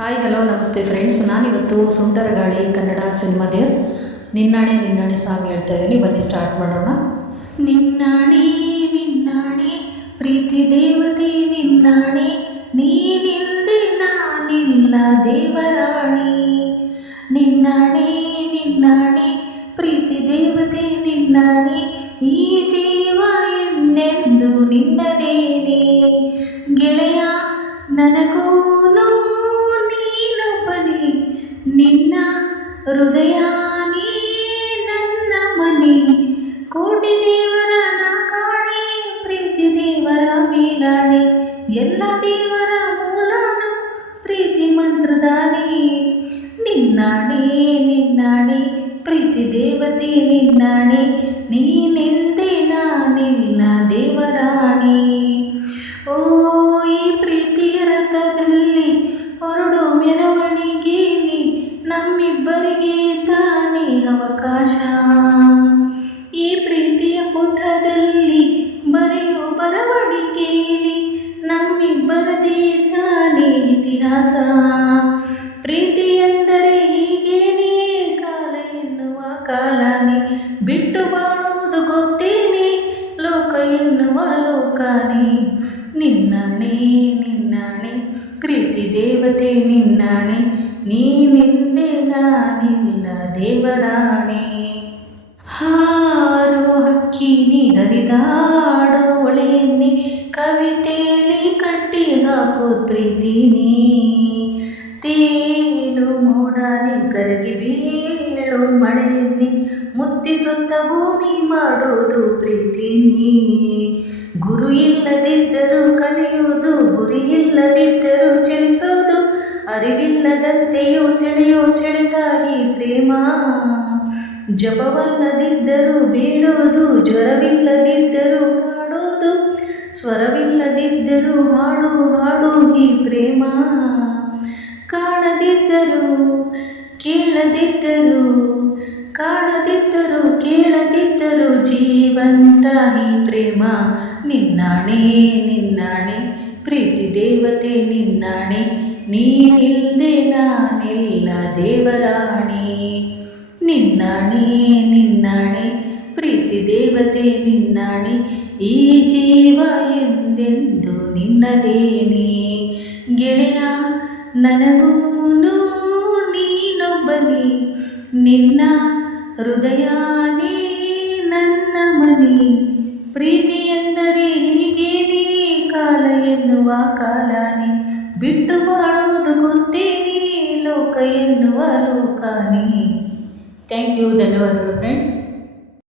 Hi hello ನಮಸ್ತೆ friends. ನಾನಿವತ್ತು ಸುಂಟರಗಾಳಿ ಕನ್ನಡ ಸಿನಿಮಾದ ನಿನ್ನಾಣೆ ಸಾಂಗ್ ಹೇಳ್ತಾ ಇದ್ದೀನಿ. ಬನ್ನಿ ಸ್ಟಾರ್ಟ್ ಮಾಡೋಣ. ನಿನ್ನಾಣೆ ನಿನ್ನಾಣೆ ಪ್ರೀತಿ ದೇವತೆ ನಿನ್ನಾಣೆ, ನೀನಿಲ್ದೆ ನಾನಿಲ್ಲ ದೇವರಾಣಿ. ನಿನ್ನಾಣೆ ನಿನ್ನಾಣೆ ಪ್ರೀತಿ ದೇವತೆ ನಿನ್ನಾಣೆ, ಈ ಜೀವ ಎಂದೆಂದು ನಿನ್ನದೇನೆ. ಗೆಳೆಯ ನನಗೂನು ನೀನೊಬ್ಬನೇ, ನಿನ್ನ ಹೃದಯನೇ ನನ್ನ ಮನೆ. ಕೋಟಿ ದೇವರ ನಾ ಕಾಣೆ, ಪ್ರೀತಿ ದೇವರ ಮೇಲಾಣೆ, ಎಲ್ಲ ದೇವರ ಮೂಲನು ಪ್ರೀತಿ ಮಂತ್ರದಾನೆ. ನಿನ್ನಾಣೆ ನಿನ್ನಾಣೆ ಪ್ರೀತಿ ದೇವತೆ ನಿನ್ನಾಣೆ, ನೀನಿಲ್ದೆ ನಾನಿಲ್ಲ ದೇವರಾಣೆ. ಓ ಈ ಪ್ರೀತಿಯ ರಥದಲ್ಲಿ ಹೊರಡು ಮೆರವಣಿಗೆಯಲ್ಲಿ, ನಮ್ಮಿಬ್ಬರಿಗೆ ತಾನೇ ಅವಕಾಶ. ಈ ಪ್ರೀತಿಯ ಪುಟದಲ್ಲಿ ಬರೆಯೋ ಬರವಣಿಗೆಯಲ್ಲಿ, ನಮ್ಮಿಬ್ಬರದೇ ತಾನೇ ಇತಿಹಾಸ. ಪ್ರೀತಿ ಎಂದರೆ ಹೀಗೇನೆ, ಕಾಲ ಎನ್ನುವ ಕಾಲನೇ ಬಿಟ್ಟು ಬಾಳುವುದು ಗೊತ್ತೇನೆ, ಲೋಕ ಎನ್ನುವ ಲೋಕನೇ. ನಿನ್ನಾಣೆ ನಿನ್ನಾಣೆ ಪ್ರೀತಿ ದೇವತೆ ನಿನ್ನಾಣೆ, ನೀನಿಲ್ದೆ ನಾನಿಲ್ಲ ದೇವರಾಣೆ. ಹಾರೋ ಹಕ್ಕಿ ನೀ ಹರಿದಾಡೋ ಒಳೆಯನ್ನೇ, ಕವಿತೆಯಲ್ಲಿ ಕಟ್ಟಿ ಹಾಕೋ ಪ್ರೀತಿನೇ. ತೇಲು ಮೋಡಾನೆ ಕರಗಿ ಬೀಳೋ ಮಳೆಯನ್ನೇ, ಮುತ್ತಿಸುತ್ತ ಭೂಮಿ ಮಾಡೋದು ಪ್ರೀತಿನೇ. ಗುರು ಇಲ್ಲದಿದ್ದರೂ ಕಲಿಯುವುದು, ಗುರಿ ಇಲ್ಲದಿದ್ದರೂ ಚಲಿಸೋದು, ಅರಿವಿಲ್ಲದಂತೆಯೂ ಸೆಳೆಯೋ ಸೆಳೆತಾಗಿ ಪ್ರೇಮ. ಜಪವಲ್ಲದಿದ್ದರೂ ಬೇಡೋದು, ಜ್ವರವಿಲ್ಲದಿದ್ದರೂ ಕಾಡೋದು, ಸ್ವರವಿಲ್ಲದಿದ್ದರೂ ಹಾಡು ಹಾಡು ಈ ಪ್ರೇಮ. ಕಾಣದಿದ್ದರೂ ಕೇಳದಿದ್ದರೂ, ಕಾಣದಿದ್ದರೂ ಕೇಳದಿದ್ದರೂ ಜೀವಂತ ಈ ಪ್ರೇಮ. ನಿನ್ನಾಣೆ ನಿನ್ನಾಣೆ ಪ್ರೀತಿ ದೇವತೆ ನಿನ್ನಾಣೆ, ನೀನಿಲ್ದೆ ನಾನಿಲ್ಲ ದೇವರಾಣೆ. ನಿನ್ನಾಣೆ ನಿನ್ನಾಣೆ ಪ್ರೀತಿ ದೇವತೆ ನಿನ್ನಾಣೆ, ಈ ಜೀವ ಎಂದೆಂದು ನಿನ್ನದೇನೆ. ಗೆಳೆಯ ನನಗೂನು ನೀನೊಬ್ಬನೇ, ನಿನ್ನ ಹೃದಯನೇ ನನ್ನ ಮನೆ. ಪ್ರೀತಿ ಎಂದರೆ ಹೀಗೇನೆ, ಕಾಲ ಎನ್ನುವ ಕಾಲನೇ ಬಿಟ್ಟು ಬಾಳುವುದು ಗೊತ್ತೇನೆ, ಲೋಕ ಎನ್ನುವ ಲೋಕನೇ. ಥ್ಯಾಂಕ್ ಯು, ಧನ್ಯವಾದಗಳು ಫ್ರೆಂಡ್ಸ್.